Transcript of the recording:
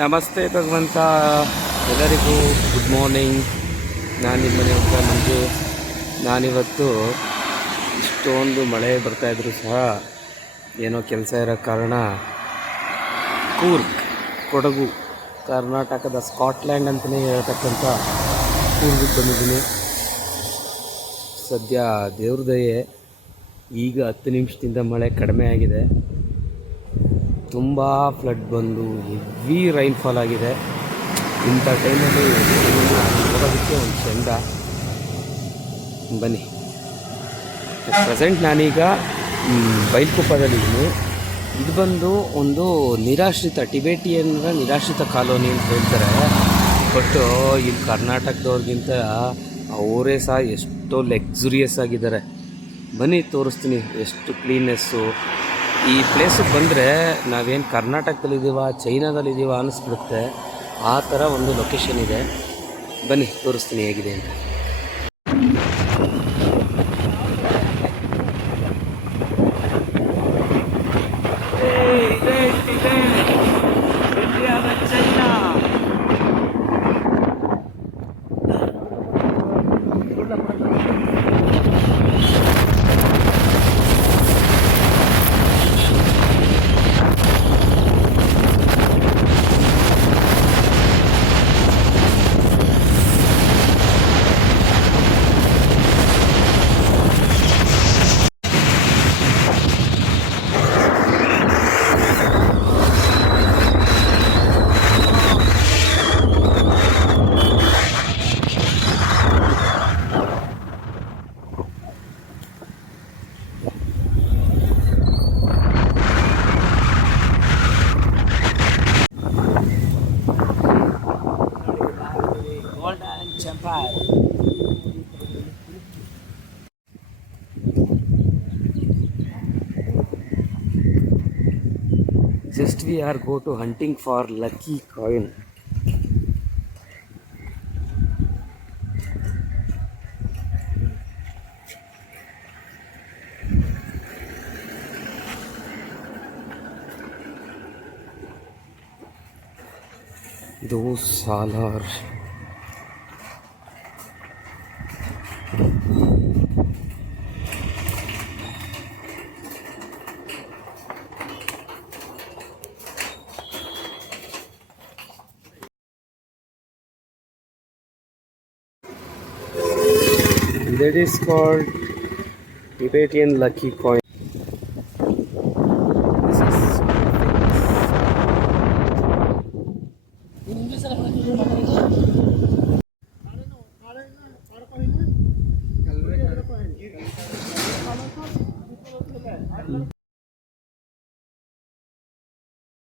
ನಮಸ್ತೆ ಭಗವಂತ, ಎಲ್ಲರಿಗೂ ಗುಡ್ ಮಾರ್ನಿಂಗ್. ನಾನು ನಿಮ್ಮ ಮನೆ ಹತ್ರ ಮಂಜು. ನಾನಿವತ್ತು ಇಷ್ಟೊಂದು ಮಳೆ ಬರ್ತಾಯಿದ್ರು ಸಹ ಏನೋ ಕೆಲಸ ಇರೋ ಕಾರಣ ಕೂರ್ಗ್, ಕೊಡಗು, ಕರ್ನಾಟಕದ ಸ್ಕಾಟ್ಲ್ಯಾಂಡ್ ಅಂತಲೇ ಹೇಳ್ತಕ್ಕಂಥ ಕೂರ್ಗಿಗೆ ಬಂದಿದ್ದೀನಿ. ಸದ್ಯ ದೇವ್ರ ದಯೆ, ಈಗ 10 ನಿಮಿಷದಿಂದ ಮಳೆ ಕಡಿಮೆ ಆಗಿದೆ. ತುಂಬ ಫ್ಲಡ್ ಬಂದು ಹೆವಿ ರೈನ್ಫಾಲ್ ಆಗಿದೆ. ಇಂಥ ಟೈಮಲ್ಲಿ ಹೋಗೋದಕ್ಕೆ ಒಂದು ಚೆಂದ. ಬನ್ನಿ. ಪ್ರೆಸೆಂಟ್ ನಾನೀಗ ಬೈಲ್ಕುಪ್ಪದಲ್ಲಿದ್ದೀನಿ. ಇದು ಬಂದು ಒಂದು ನಿರಾಶ್ರಿತ ಟಿಬೇಟಿಯನ್ರ ನಿರಾಶ್ರಿತ ಕಾಲೋನಿ ಅಂತ ಹೇಳ್ತಾರೆ. ಬಟ್ ಇಲ್ಲಿ ಕರ್ನಾಟಕದವ್ರಿಗಿಂತ ಅವರೇ ಸಹ ಎಷ್ಟೋ ಲಕ್ಸುರಿಯಸ್ ಆಗಿದ್ದಾರೆ. ಬನ್ನಿ ತೋರಿಸ್ತೀನಿ ಎಷ್ಟು ಕ್ಲೀನ್ನೆಸ್ಸು. ಈ ಪ್ಲೇಸಿಗೆ ಬಂದರೆ ನಾವೇನು ಕರ್ನಾಟಕದಲ್ಲಿದ್ದೀವ ಚೈನಾದಲ್ಲಿದ್ದೀವ ಅನ್ನಿಸ್ಬಿಡುತ್ತೆ. ಆ ಥರ ಒಂದು ಲೊಕೇಶನ್ ಇದೆ. ಬನ್ನಿ ತೋರಿಸ್ತೀನಿ ಹೇಗಿದೆ ಅಂತ. Just we are go to hunting for lucky coin. Those salar. That is called Tibetan lucky coin. This is